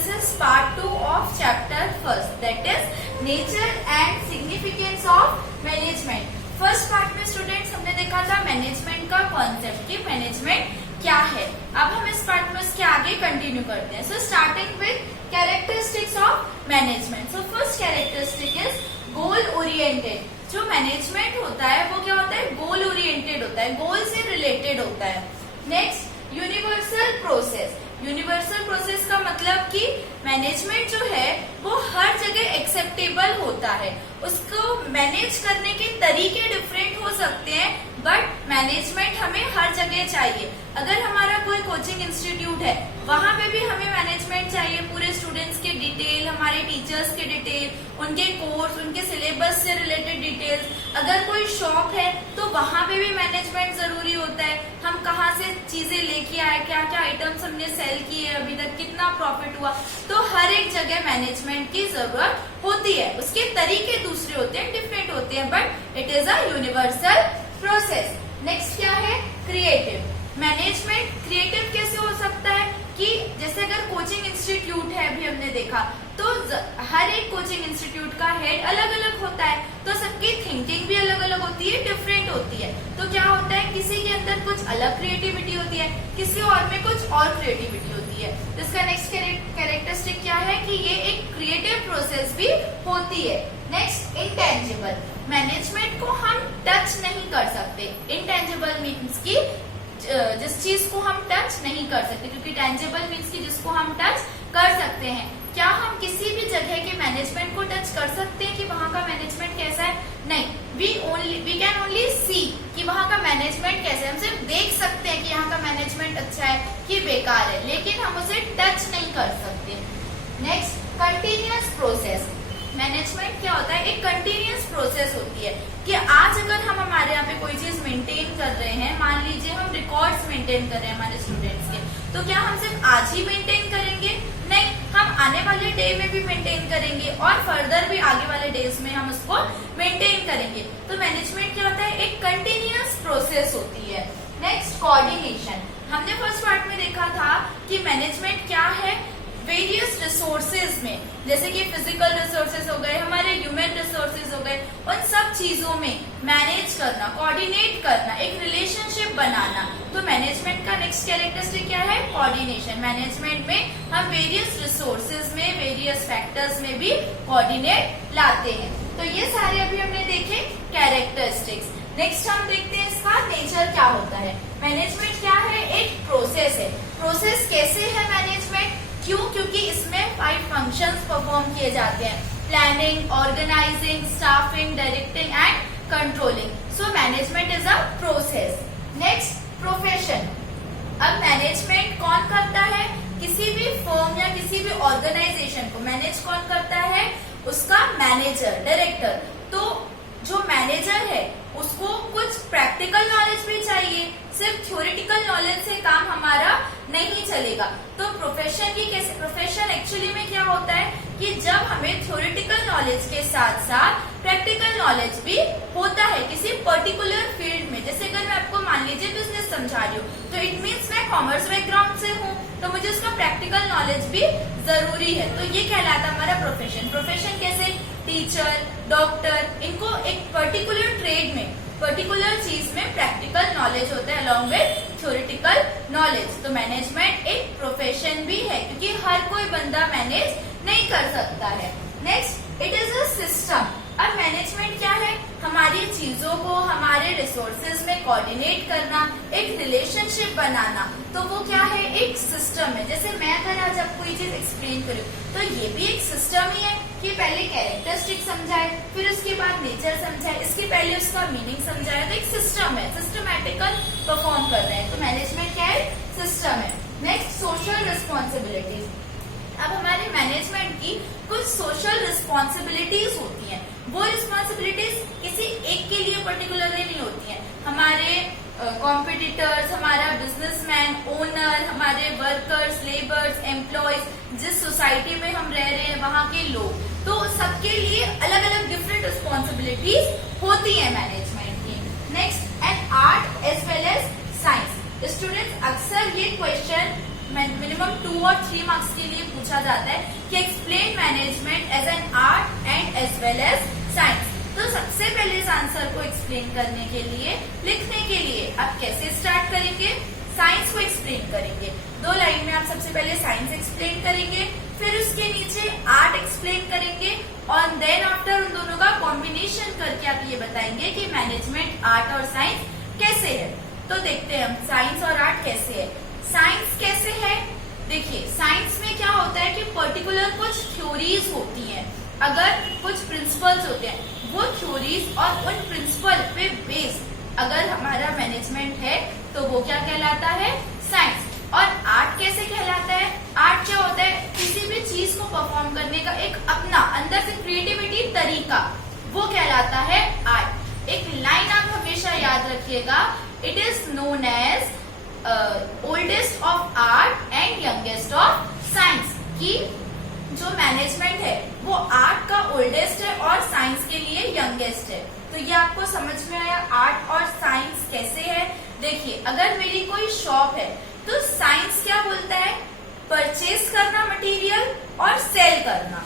this is part 2 of chapter first, that is nature and significance of management. First part में students हमने देखा था management का concept कि मैनेजमेंट क्या है. अब हम इस पार्ट में उसके आगे कंटिन्यू करते हैं. So starting with characteristics of management. So first characteristic is goal oriented. जो मैनेजमेंट होता है वो क्या होता है, गोल ओरिएंटेड होता है, गोल से रिलेटेड होता है. Next, universal process. Universal process का मतलब कि मैनेजमेंट जो है वो हर जगह एक्सेप्टेबल होता है. उसको मैनेज करने के तरीके डिफरेंट हो सकते हैं बट मैनेजमेंट हमें हर जगह चाहिए. अगर हमारा कोई कोचिंग इंस्टीट्यूट है वहां पे भी हमें मैनेजमेंट चाहिए, पूरे स्टूडेंट्स के डिटेल, हमारे टीचर्स के डिटेल, उनके कोर्स, उनके सिलेबस से रिलेटेड डिटेल्स. अगर कोई शॉप है तो वहां पे भी मैनेजमेंट जरूरी होता है. हम कहाँ से चीजें लेके आए, क्या क्या आइटम्स हमने सेल किए अभी तक, कितना प्रॉफिट हुआ. तो हर एक जगह मैनेजमेंट की जरूरत होती है. उसके तरीके दूसरे होते हैं, डिफरेंट होते हैं, but it is a universal process. Next क्या है, क्रिएटिव. मैनेजमेंट क्रिएटिव कैसे हो सकता है कि जैसे अगर कोचिंग इंस्टीट्यूट है, अभी हमने देखा तो हर एक कोचिंग इंस्टीट्यूट का हेड अलग अलग होता है, तो सबकी थिंकिंग भी अलग अलग होती है, डिफरेंट होती है. तो क्या होता है, किसी के अंदर कुछ अलग क्रिएटिविटी होती है, किसी और में कुछ और क्रिएटिविटी होती है. तो इसका नेक्स्ट कैरेक्टरिस्टिक क्या है कि ये एक क्रिएटिव प्रोसेस भी होती है. Next, intangible. मैनेजमेंट को हम टच नहीं कर सकते. इंटेंजिबल मीन्स की जिस चीज को हम टच नहीं कर सकते, क्योंकि टेंजिबल मीन्स की जिसको हम टच कर सकते हैं. क्या हम किसी भी जगह के मैनेजमेंट को टच कर सकते हैं कि वहाँ का मैनेजमेंट कैसा है? नहीं. वी कैन ओनली सी कि वहाँ का मैनेजमेंट कैसा है. हम सिर्फ देख सकते हैं कि यहाँ का मैनेजमेंट अच्छा है कि बेकार है, लेकिन हम उसे टच नहीं कर सकते. Next, continuous process. मैनेजमेंट क्या होता है, एक कंटिन्यूअस प्रोसेस होती है कि आज अगर हम हमारे यहाँ पे कोई चीज मेंटेन कर रहे हैं, मान लीजिए हम रिकॉर्ड्स मेंटेन कर रहे हैं हमारे स्टूडेंट्स के, तो क्या हम सिर्फ आज ही मेंटेन करेंगे? नहीं, हम आने वाले डे में भी मेंटेन करेंगे और फर्दर भी आगे वाले डेज में हम उसको मेंटेन करेंगे. तो मैनेजमेंट क्या होता है, एक कंटिन्यूअस प्रोसेस होती है. Next, coordination. हमने फर्स्ट पार्ट में देखा था कि मैनेजमेंट क्या है, वेरियस रिसोर्सेज में, जैसे कि फिजिकल रिसोर्सेज हो गए, हमारे ह्यूमन रिसोर्सेज हो गए, उन सब चीजों में मैनेज करना, कोऑर्डिनेट करना, एक रिलेशनशिप बनाना. तो मैनेजमेंट का नेक्स्ट कैरेक्टरिस्टिक क्या है, कोऑर्डिनेशन. मैनेजमेंट में हम वेरियस रिसोर्सेज में, वेरियस फैक्टर्स में भी कोऑर्डिनेट लाते हैं. तो ये सारे अभी हमने देखे कैरेक्टरिस्टिक्स. नेक्स्ट हम देखते हैं इसका नेचर क्या होता है. मैनेजमेंट क्या है, एक प्रोसेस है. प्रोसेस कैसे है मैनेजमेंट? क्यों? क्योंकि इसमें 5 फंक्शंस परफॉर्म किए जाते हैं: planning, organising, staffing, directing and controlling. So management is a process. Next, profession. अब मैनेजमेंट कौन करता है? किसी भी फर्म या किसी भी ऑर्गेनाइजेशन को मैनेज कौन करता है? उसका मैनेजर, डायरेक्टर. तो जो मैनेजर है उसको कुछ प्रैक्टिकल नॉलेज भी चाहिए, सिर्फ थ्योरेटिकल नॉलेज से काम हमारा नहीं चलेगा. तो प्रोफेशन की कैसे, प्रोफेशन एक्चुअली में क्या होता है कि जब हमें थ्योरेटिकल नॉलेज के साथ साथ प्रैक्टिकल नॉलेज भी होता है किसी पर्टिकुलर फील्ड में. जैसे अगर मैं आपको मान लीजिए बिजनेस समझा रही हूँ, तो इट मीन्स मैं कॉमर्स बैकग्राउंड से हूँ, तो मुझे उसका प्रैक्टिकल नॉलेज भी जरूरी है. तो ये कहलाता हमारा प्रोफेशन. प्रोफेशन कैसे, टीचर, डॉक्टर, इनको एक पर्टिकुलर ट्रेड में, पर्टिकुलर चीज में प्रैक्टिकल नॉलेज होता है अलॉन्ग विद थ्योरेटिकल नॉलेज. तो मैनेजमेंट एक प्रोफेशन भी है क्योंकि हर कोई बंदा मैनेज नहीं कर सकता है. Next, it is a system. अब मैनेजमेंट क्या है, हमारी चीजों को हमारे रिसोर्सेज में कोऑर्डिनेट करना, एक रिलेशनशिप बनाना. तो वो क्या है, एक सिस्टम है. जैसे मैं अगर आज आपको ये चीज एक्सप्लेन करूँ तो ये भी एक सिस्टम ही है कि पहले कैरेक्टरिस्टिक समझाए, फिर उसके बाद नेचर समझाए, इसके पहले उसका मीनिंग समझाया. तो एक सिस्टम है, सिस्टमैटिकल परफॉर्म कर रहे हैं. तो मैनेजमेंट क्या है, सिस्टम है. Next, social responsibilities. अब हमारे मैनेजमेंट की कुछ सोशल रिस्पॉन्सिबिलिटीज होती हैं. वो रिस्पॉन्सिबिलिटीज किसी एक के लिए पर्टिकुलरली नहीं होती हैं. हमारे कॉम्पिटिटर्स, हमारा बिजनेसमैन, ओनर, हमारे वर्कर्स, लेबर्स, एम्प्लॉयज, जिस सोसाइटी में हम रह रहे हैं वहाँ के लोग, तो सबके लिए अलग अलग डिफरेंट रिस्पॉन्सिबिलिटीज होती है मैनेजमेंट की. Next, and art as well as science. Students, अक्सर ये क्वेश्चन मिनिमम 2 और 3 मार्क्स के लिए पूछा जाता है कि explain management as an art and as well as science. तो सबसे पहले इस आंसर को एक्सप्लेन करने के लिए, लिखने के लिए आप कैसे स्टार्ट करेंगे? साइंस को एक्सप्लेन करेंगे। 2 लाइन में आप सबसे पहले साइंस एक्सप्लेन करेंगे, फिर उसके नीचे आर्ट एक्सप्लेन करेंगे और देन आफ्टर उन दोनों का कॉम्बिनेशन करके आप ये बताएंगे कि मैनेजमेंट, आर्ट और साइंस कैसे है। तो देखते हैं हम साइंस और आर्ट कैसे है। साइंस कैसे है? देखिए, साइंस में क्या होता है कि पर्टिकुलर कुछ थ्योरीज होती हैं, अगर कुछ प्रिंसिपल्स होते हैं, वो थ्योरीज और उन प्रिंसिपल पे बेस्ड अगर हमारा मैनेजमेंट है तो वो क्या कहलाता है? साइंस। और आर्ट कैसे कहलाता है? आर्ट क्या होता है? किसी भी चीज को परफॉर्म करने का एक अपना अंदर से क्रिएटिविटी तरीका, वो कहलाता है आर्ट। एक लाइन आप हमेशा याद रखिएगा, it is known as oldest of art and youngest of science, कि जो मैनेजमेंट है वो आर्ट का ओल्डेस्ट है और साइंस के लिए यंगेस्ट है। तो ये आपको समझ में आया आर्ट और साइंस कैसे है। देखिए, अगर मेरी कोई शॉप है तो साइंस क्या बोलता है? परचेज करना मटेरियल और सेल करना,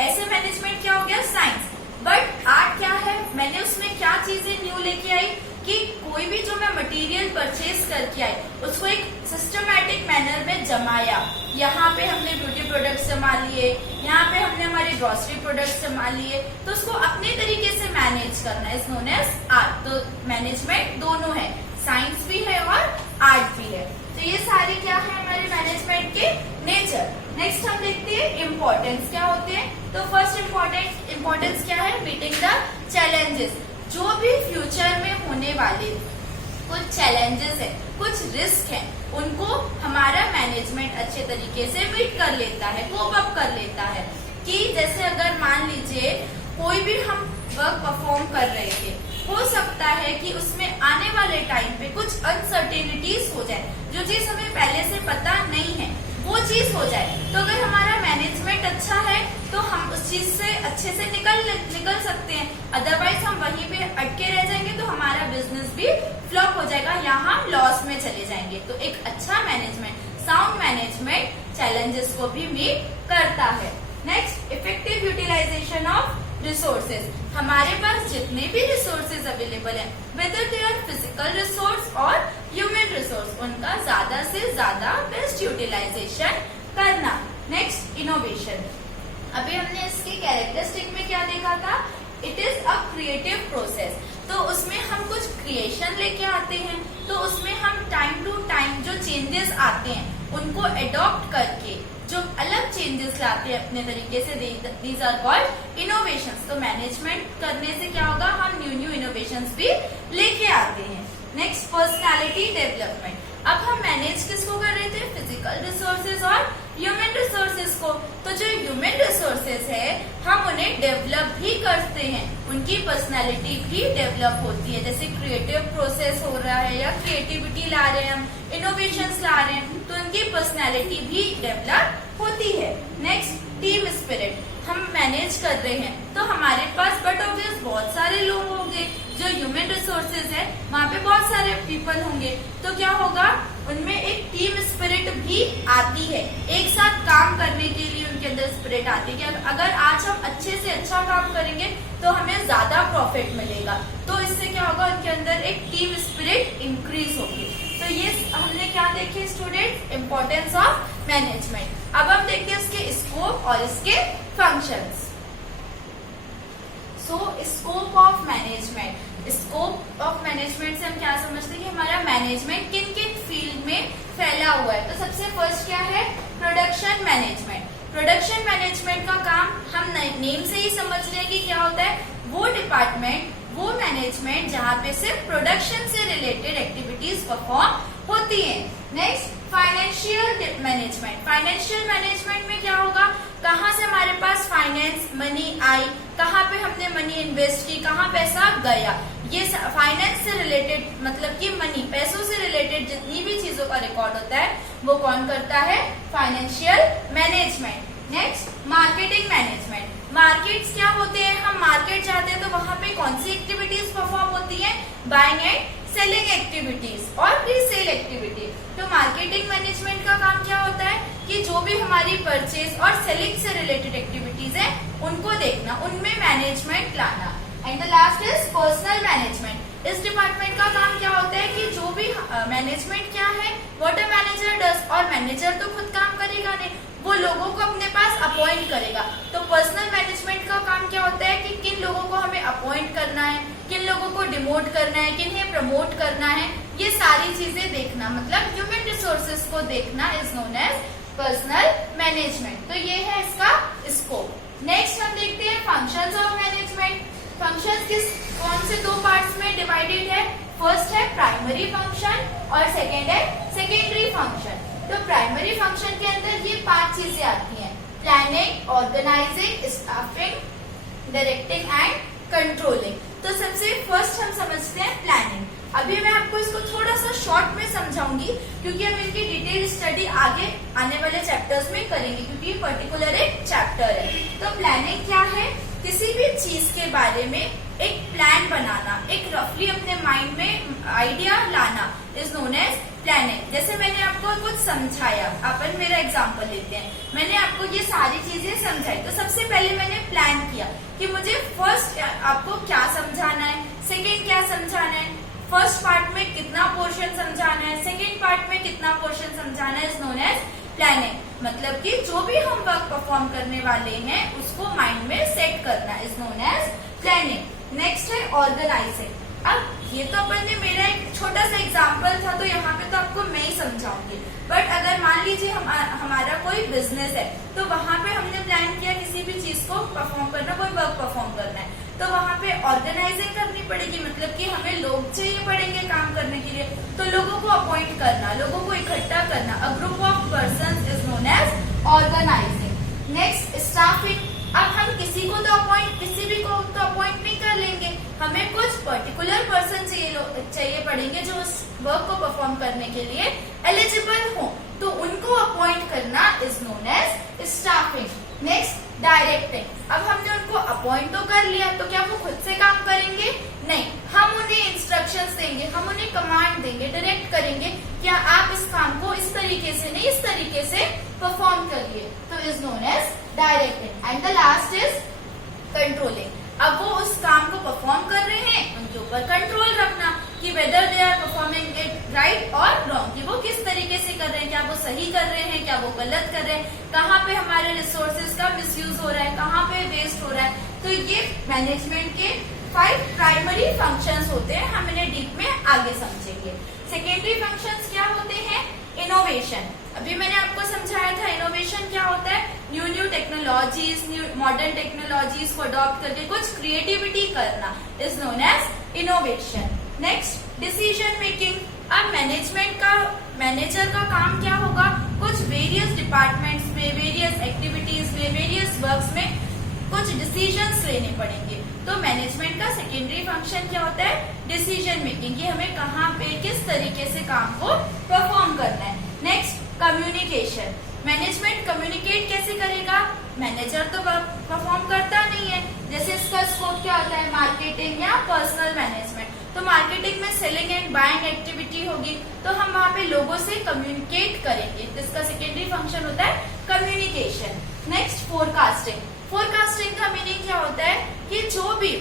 ऐसे मैनेजमेंट क्या हो गया? साइंस। बट आर्ट क्या है? मैंने उसमें क्या चीजें न्यू लेके आई कि कोई भी जो मैं मटेरियल परचेज करके आई उसको एक सिस्टमैटिक मैनर में जमाया। यहाँ पे हमने ब्यूटी प्रोडक्ट्स जमा लिए, यहाँ पे हमने हमारे ग्रोसरी प्रोडक्ट्स जमा लिए, तो उसको अपने तरीके से मैनेज करना इज नोन एज आर्ट। तो मैनेजमेंट दोनों है, साइंस भी है और आर्ट भी है। तो ये सारे क्या है हमारे मैनेजमेंट के नेचर। नेक्स्ट हम देखते हैं इम्पोर्टेंस क्या होते हैं। तो फर्स्ट इम्पोर्टेंस क्या है? Meeting the challenges. जो भी फ्यूचर में होने वाले कुछ चैलेंजेस है, कुछ रिस्क है, उनको हमारा मैनेजमेंट अच्छे तरीके से मीट कर लेता है, कोप अप कर लेता है। कि जैसे अगर मान लीजिए कोई भी हम वर्क परफॉर्म कर रहे थे, हो सकता है कि उसमें आने वाले टाइम पे कुछ अनसर्टेनिटीज हो जाए, जो चीज हमें पहले से पता नहीं है वो चीज हो जाए। तो अगर हमारा मैनेजमेंट अच्छा है तो हम उस चीज से अच्छे से निकल सकते हैं, अदरवाइज हम वहीं पे अटके रह जाएंगे तो हमारा बिजनेस भी फ्लॉप हो जाएगा या हम लॉस में चले जाएंगे। तो एक अच्छा मैनेजमेंट, साउंड मैनेजमेंट चैलेंजेस को भी मीट करता है। Next, effective utilisation of resources. हमारे पास जितने भी रिसोर्सेज अवेलेबल है, whether they are physical resource और ह्यूमन रिसोर्स, उनका ज्यादा से ज्यादा बेस्ट यूटिलाइजेशन करना। Next, innovation. अभी हमने इसकी कैरेक्टरिस्टिक में क्या देखा था? It is a creative process. तो उसमें हम कुछ क्रिएशन लेके आते हैं, तो उसमें हम टाइम टू टाइम जो चेंजेस आते हैं उनको अडॉप्ट करके जो अलग चेंजेस लाते हैं अपने तरीके से, दीज आर कॉल्ड इनोवेशंस। तो मैनेजमेंट करने से क्या होगा? हम न्यू इनोवेशंस भी लेके आते हैं। Next, personality development. अब हम मैनेज किसको कर रहे थे? फिजिकल रिसोर्सेज और ह्यूमन रिसोर्सेज को। तो जो ह्यूमन रिसोर्सेज है हम उन्हें डेवलप भी करते हैं, उनकी पर्सनालिटी भी डेवलप होती है। जैसे क्रिएटिव प्रोसेस हो रहा है या क्रिएटिविटी ला रहे हैं हम, इनोवेशंस ला रहे हैं, तो उनकी पर्सनालिटी भी डेवलप होती है। Next, team spirit. हम मैनेज कर रहे हैं तो हमारे पास बट ऑब्वियस बहुत सारे लोग होंगे, जो ह्यूमन रिसोर्सेज है वहाँ पे बहुत सारे पीपल होंगे, तो क्या होगा? उनमें एक टीम स्पिरिट भी आती है, एक साथ काम करने के लिए उनके अंदर स्पिरिट आती है कि अगर आज हम अच्छे से अच्छा काम करेंगे तो हमें ज्यादा प्रॉफिट मिलेगा। तो इससे क्या होगा? उनके अंदर एक टीम स्पिरिट इंक्रीज होगी। तो ये हमने क्या देखे स्टूडेंट? Importance of management. अब हम देखते हैं इसके स्कोप और इसके functions. So scope of management. Scope of management से हम क्या समझते हैं कि हमारा मैनेजमेंट किन किन फील्ड में फैला हुआ है। तो सबसे फर्स्ट क्या है? Production management. प्रोडक्शन मैनेजमेंट का काम हम नेम से ही समझ रहे हैं कि क्या होता है? वो डिपार्टमेंट, वो मैनेजमेंट जहाँ पे सिर्फ प्रोडक्शन से रिलेटेड एक्टिविटीज परफॉर्म होती है। Next, financial management. Financial management में क्या होगा? कहाँ से हमारे पास फाइनेंस मनी आई, कहाँ पे हमने मनी इन्वेस्ट की, कहाँ पैसा गया, ये फाइनेंस से रिलेटेड, मतलब कि मनी, पैसों से रिलेटेड जितनी भी चीजों का रिकॉर्ड होता है वो कौन करता है? Financial management. Next, marketing management. Markets क्या होते हैं? हम मार्केट जाते हैं तो वहां पे कौन सी एक्टिविटीज परफॉर्म होती है? बाइंग एंड सेलिंग एक्टिविटीज और प्री सेल एक्टिविटी। तो मार्केटिंग मैनेजमेंट का काम क्या होता है कि जो भी हमारी परचेज और सेलिंग से रिलेटेड एक्टिविटीज है उनको देखना, उनमें मैनेजमेंट लाना। And the last is personal management. इस डिपार्टमेंट का काम क्या होता है कि जो भी मैनेजमेंट क्या है, व्हाट अ मैनेजर डज, और मैनेजर तो खुद काम करेगा नहीं, वो लोगों को अपने पास अपॉइंट करेगा। तो पर्सनल मैनेजमेंट का काम क्या होता है कि किन लोगों को हमें अपॉइंट करना है, किन लोगों को डिमोट करना है, किन्हें प्रमोट करना है, ये सारी चीजें देखना, मतलब ह्यूमन रिसोर्सेज को देखना is known as personnel management. तो ये है इसका स्कोप। नेक्स्ट हम देखते हैं फंक्शंस ऑफ मैनेजमेंट। फंक्शंस कौन से दो पार्ट्स में डिवाइडेड है? फर्स्ट है प्राइमरी फंक्शन और सेकेंड है सेकेंडरी फंक्शन। तो प्राइमरी फंक्शन के अंदर ये 5 चीजें आती हैं: planning, organising, staffing, directing and controlling. तो सबसे फर्स्ट हम समझते हैं प्लानिंग। अभी मैं आपको इसको थोड़ा सा शॉर्ट में समझाऊंगी क्योंकि हम इनकी डिटेल स्टडी आगे आने वाले चैप्टर्स में करेंगे, क्योंकि ये पर्टिकुलर एक चैप्टर है। तो प्लानिंग क्या है? किसी भी चीज के बारे में एक प्लान बनाना, एक रफली अपने माइंड में आइडिया लाना इज नोन एज प्लानिंग। जैसे मैंने आपको कुछ समझाया, अपन मेरा एग्जांपल लेते हैं, मैंने आपको ये सारी चीजें समझाई। तो सबसे पहले मैंने प्लान किया कि मुझे फर्स्ट आपको क्या समझाना है, सेकेंड क्या समझाना है, फर्स्ट पार्ट में कितना पोर्शन समझाना है, सेकेंड पार्ट में कितना पोर्शन समझाना है, इज नोन एज प्लानिंग। मतलब कि जो भी हम वर्क परफॉर्म करने वाले हैं उसको माइंड में सेट करना is known as planning. Next है ऑर्गेनाइजिंग। अब ये तो अपन ने, मेरा एक छोटा सा एग्जांपल था तो यहाँ पे तो आपको मैं ही समझाऊंगी, बट अगर मान लीजिए हमारा कोई बिजनेस है तो वहां पे हमने प्लान किया किसी भी चीज को परफॉर्म करना, कोई वर्क परफॉर्म करना है, तो वहां पे ऑर्गेनाइजिंग करनी पड़ेगी। मतलब कि हमें लोग चाहिए पड़ेंगे काम करने के लिए, तो लोगों को अपॉइंट करना, लोगों को इकट्ठा करना, a group of persons is known as organising. Next staffing. अब हम किसी को तो किसी भी को तो अपॉइंट नहीं कर लेंगे, हमें कुछ पर्टिकुलर पर्सन चाहिए पड़ेंगे जो उस वर्क को परफॉर्म करने के लिए एलिजिबल हो, तो उनको अपॉइंट करना is known as staffing. Next directing. अब हमने उनको अपॉइंट तो कर लिया, तो क्या वो खुद से काम करेंगे? नहीं, हम उन्हें इंस्ट्रक्शंस देंगे, हम उन्हें कमांड देंगे, डायरेक्ट करेंगे, क्या आप इस काम को इस तरीके से नहीं इस तरीके से परफॉर्म करिए, तो is known as directing. And the last is controlling. अब वो उस काम को परफॉर्म कर रहे हैं, उनके ऊपर कंट्रोल रखना कि whether they are performing it right और रॉन्ग, कि वो किस तरीके से कर रहे हैं, क्या वो सही कर रहे हैं, क्या वो गलत कर रहे हैं, कहाँ पे हमारे रिसोर्सेज का मिसयूज हो रहा है, कहाँ पे वेस्ट हो रहा है। तो ये मैनेजमेंट के 5 प्राइमरी फंक्शंस होते हैं, हम इन्हें डीप में आगे समझेंगे। सेकेंडरी फंक्शंस क्या होते हैं? इनोवेशन। अभी मैंने आपको समझाया था इनोवेशन क्या होता है, new technologies, new modern technologies को अडॉप्ट करके कुछ क्रिएटिविटी करना is known as innovation. Next decision making. अब मैनेजर का काम क्या होगा? कुछ वेरियस डिपार्टमेंट्स में, वेरियस एक्टिविटीज में, वेरियस वर्क्स में कुछ डिसीजंस लेने पड़ेंगे। तो मैनेजमेंट का सेकेंडरी फंक्शन क्या होता है? डिसीजन मेकिंग, कि हमें कहाँ पे किस तरीके से काम को परफॉर्म करना है। Next communication. मैनेजमेंट कम्युनिकेट कैसे करेगा? मैनेजर तो परफॉर्म करता नहीं है, जैसे इसका स्कोप क्या होता है? मार्केटिंग या पर्सनल मैनेजमेंट। तो मार्केटिंग में सेलिंग एंड बाइंग एक्टिविटी होगी, तो हम वहाँ पे लोगों से कम्युनिकेट करेंगे, तो इसका सेकेंडरी फंक्शन होता है कम्युनिकेशन। Next forecasting. फोरकास्टिंग का मीनिंग क्या होता है कि जो भी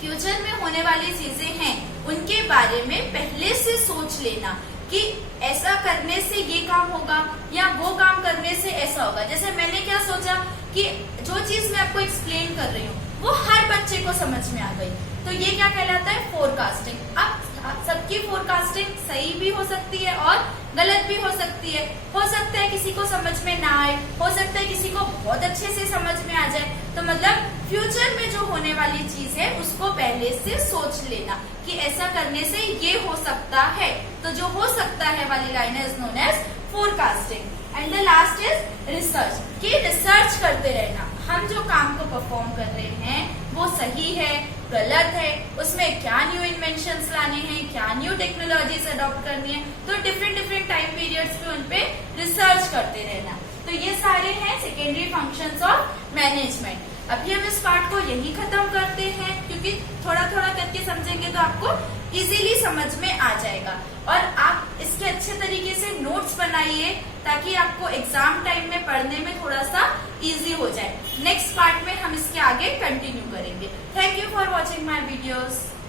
फ्यूचर में होने वाली चीजें हैं उनके बारे में पहले से सोच लेना कि ऐसा करने से ये काम होगा या वो काम करने से ऐसा होगा। जैसे मैंने क्या सोचा कि जो चीज मैं आपको एक्सप्लेन कर रही हूँ वो हर बच्चे को समझ में आ गई, तो ये क्या कहलाता है? फोरकास्टिंग। अब सबकी फोरकास्टिंग सही भी हो सकती है और गलत भी हो सकती है। हो सकता है किसी को समझ में ना आए, हो सकता है किसी को बहुत अच्छे से समझ में आ जाए। तो मतलब फ्यूचर में जो होने वाली चीज है उसको पहले से सोच लेना कि ऐसा करने से ये हो सकता है, तो जो हो सकता है वाली line is known as forecasting. And the last is research, कि रिसर्च करते रहना, हम जो काम को परफॉर्म कर रहे हैं वो सही है, गलत है, उसमें क्या न्यू इन्वेंशंस लाने हैं, क्या न्यू टेक्नोलॉजीज अडॉप्ट करनी है, तो डिफरेंट टाइम पीरियड्स पे उन पे रिसर्च करते रहना। तो ये सारे हैं सेकेंडरी फंक्शंस ऑफ मैनेजमेंट। अभी हम इस पार्ट को यही खत्म करते हैं, क्योंकि थोड़ा थोड़ा करके समझेंगे तो आपको इजीली समझ में आ जाएगा। और आप इसके अच्छे तरीके से नोट्स बनाइए ताकि आपको एग्जाम टाइम में पढ़ने में थोड़ा सा इजी हो जाए। नेक्स्ट पार्ट में हम इसके आगे कंटिन्यू करेंगे। Thank you for watching my videos.